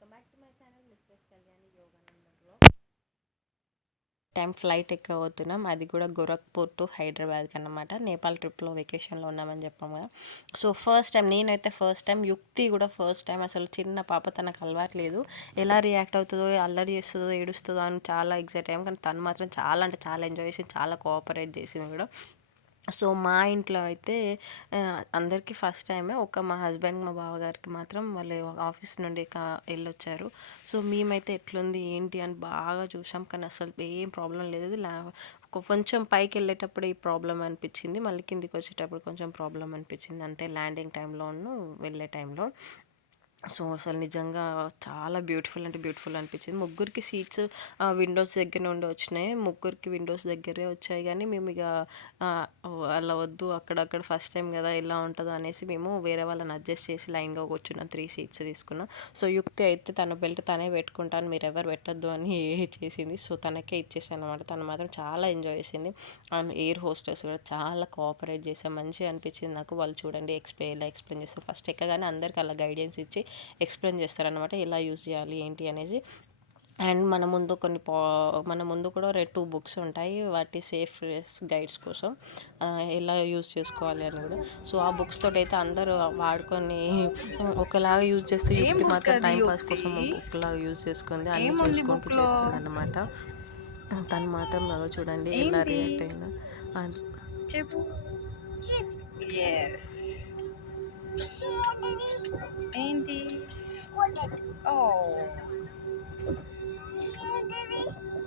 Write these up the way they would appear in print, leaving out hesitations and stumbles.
Welcome back to my channel Mrs Kalyani యోగానందంలో time flight ఎక్కబోతున్నాం. అది కూడా గోరఖ్పూర్ టు హైదరాబాద్కి అన్నమాట. నేపాల్ ట్రిప్లో వెకేషన్లో ఉన్నామని చెప్పాము కదా. సో ఫస్ట్ టైం నేనైతే ఫస్ట్ టైం, యుక్తి కూడా ఫస్ట్ టైం. అసలు చిన్న పాప, తనకు అలవాట్లేదు. ఎలా రియాక్ట్ అవుతుందో, అల్లరి చేస్తుందో, ఏడుస్తుందో అని చాలా ఎగ్జైట్ అయ్యాం. కానీ తను మాత్రం చాలా అంటే చాలా ఎంజాయ్ చేసి చాలా కోఆపరేట్ చేసింది కూడా. సో మా ఇంట్లో అయితే అందరికీ ఫస్ట్ టైమే. మా హస్బెండ్, మా బావగారికి మాత్రం వాళ్ళు ఆఫీస్ నుండి వెళ్ళొచ్చారు. సో మేమైతే ఎట్లుంది ఏంటి అని బాగా చూసాం. కానీ అసలు ఏం ప్రాబ్లం లేదు. కొంచెం పైకి వెళ్ళేటప్పుడు ఈ ప్రాబ్లం అనిపించింది, మళ్ళీ కిందికి వచ్చేటప్పుడు కొంచెం ప్రాబ్లం అనిపించింది అంతే, ల్యాండింగ్ టైంలోను వెళ్ళే టైంలో. సో అసలు నిజంగా చాలా బ్యూటిఫుల్ అంటే బ్యూటిఫుల్ అనిపించింది. ముగ్గురికి సీట్స్ విండోస్ దగ్గర నుండి వచ్చినాయి. ముగ్గురికి విండోస్ దగ్గరే వచ్చాయి. కానీ మేము ఇక అలా వద్దు, అక్కడక్కడ ఫస్ట్ టైం కదా ఎలా ఉంటుందో అనేసి మేము వేరే వాళ్ళని అడ్జస్ట్ చేసి లైన్గా కూర్చున్నాం. 3 సీట్స్ తీసుకున్నాం. సో యుక్తి అయితే తన బెల్ట్ తనే పెట్టుకుంటాను, మీరు ఎవరు పెట్టద్దు అని చేసింది. సో తనకే ఇచ్చేసాను అనమాట. తను మాత్రం చాలా ఎంజాయ్ చేసింది. అండ్ ఎయిర్ హోస్టెస్ కూడా చాలా కోఆపరేట్ చేసాం. మంచిగా అనిపించింది నాకు. వాళ్ళు చూడండి ఎలా ఎక్స్ప్లెయిన్ చేస్తాం. ఫస్ట్ ఎక్కగానే అందరికి అలా గైడెన్స్ ఇచ్చి ఎక్స్ప్లెయిన్ చేస్తారనమాట, ఎలా యూజ్ చేయాలి ఏంటి అనేది. అండ్ మన ముందు కూడా 2 బుక్స్ ఉంటాయి, వాటి సేఫ్ గైడ్స్ కోసం ఎలా యూజ్ చేసుకోవాలి అని కూడా. సో ఆ బుక్స్ తోటి అయితే అందరూ వాడుకొని ఒకలాగా యూజ్ చేస్తే, యుక్తి మాత్రం టైం పాస్ కోసం బుక్లాగా యూజ్ చేసుకుంది, అన్ని చూసుకుంటూ చేస్తుంది అన్నమాట. తను మాత్రం బాగా చూడండి ఎలా రియాక్ట్ అయిందో. చెప్పు. ఎస్. ఏంటి? ఓ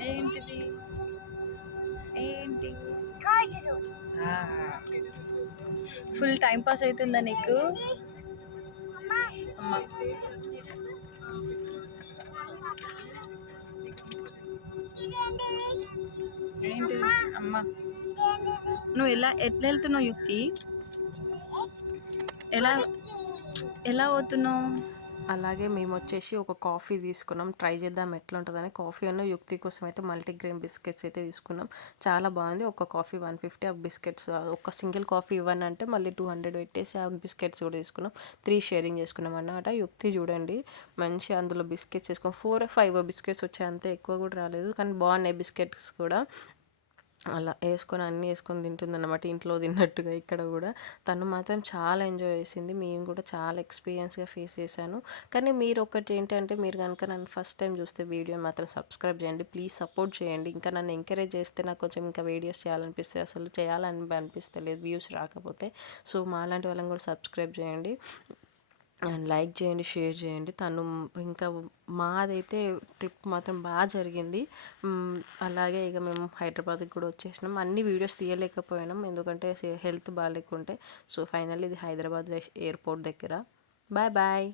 ఏంటిది? ఏంటి? ఫుల్ టైం పాస్ అవుతుందా నీకు? అమ్మా ఏంటిది? అమ్మా నువ్వు ఎట్లా వెళ్తున్నావు యుక్తి? ఎలా ఎలా పోతున్నావు? అలాగే మేము వచ్చేసి ఒక కాఫీ తీసుకున్నాం, ట్రై చేద్దాం ఎట్లా ఉంటుందని. కాఫీ అన్న యుక్తి కోసం అయితే మల్టీగ్రెయిన్ బిస్కెట్స్ అయితే తీసుకున్నాం. చాలా బాగుంది. ఒక కాఫీ 150, ఆ బిస్కెట్స్ ఒక సింగిల్ కాఫీ ఇవ్వనంటే మళ్ళీ 200 పెట్టేసి ఆ బిస్కెట్స్ కూడా తీసుకున్నాం. 3 షేరింగ్ చేసుకున్నాం అన్నమాట. యుక్తి చూడండి మంచి అందులో బిస్కెట్స్ వేసుకున్నాం. 4 or 5 బిస్కెట్స్ వచ్చాయి అంతే, ఎక్కువ కూడా రాలేదు. కానీ బాగున్నాయి బిస్కెట్స్ కూడా. అలా అన్నీ వేసుకొని తింటుందన్నమాట, ఇంట్లో తిన్నట్టుగా ఇక్కడ కూడా. తను మాత్రం చాలా ఎంజాయ్ చేసింది. మేము కూడా చాలా ఎక్స్పీరియన్స్గా ఫేస్ చేశాను. కానీ మీరు ఒకటి ఏంటంటే, మీరు కనుక నన్ను ఫస్ట్ టైం చూస్తే వీడియో మాత్రం సబ్స్క్రైబ్ చేయండి ప్లీజ్, సపోర్ట్ చేయండి. ఇంకా నన్ను ఎంకరేజ్ చేస్తే నాకు కొంచెం ఇంకా వీడియోస్ చేయాలనిపిస్తే, అసలు అనిపిస్తలేదు వ్యూస్ రాకపోతే. సో మాలాంటి వాళ్ళని కూడా సబ్స్క్రైబ్ చేయండి అండ్ లైక్ చేయండి, షేర్ చేయండి. తను ఇంకా మాదైతే ట్రిప్ మాత్రం బాగా జరిగింది. అలాగే ఇక మేము హైదరాబాద్కి కూడా వచ్చేసినాం. అన్ని వీడియోస్ తీయలేకపోయినాం ఎందుకంటే హెల్త్ బాగాలేకుంటే. సో ఫైనల్లీ ఇది హైదరాబాద్ ఎయిర్పోర్ట్ దగ్గర. Bye bye.